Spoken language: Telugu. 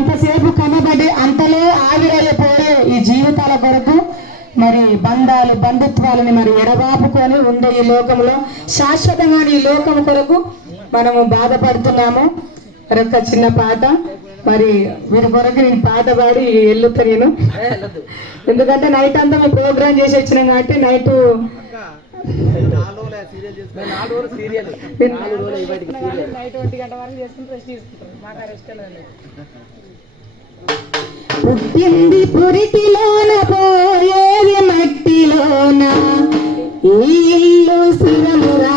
ఎంతసేపు కనబడి అంతలో ఆవిరైపోయే ఈ జీవితాల కొరకు మరి బంధాలు బంధుత్వాలని మరి ఎడబాపుకొని ఉండే ఈ లోకంలో శాశ్వతంగా ఈ లోకం కొరకు మనము బాధపడుతున్నాము. మరొక చిన్న పాట మరి వీరి కొరకు నేను పాట పాడి వెళ్ళుతా నేను, ఎందుకంటే నైట్ అంతా మేము ప్రోగ్రామ్ చేసి వచ్చినాం కాబట్టి నైట్ పుట్టింది పురిటిలోన పోయేది మట్టిలోన ఈ ఇల్లు శివమురా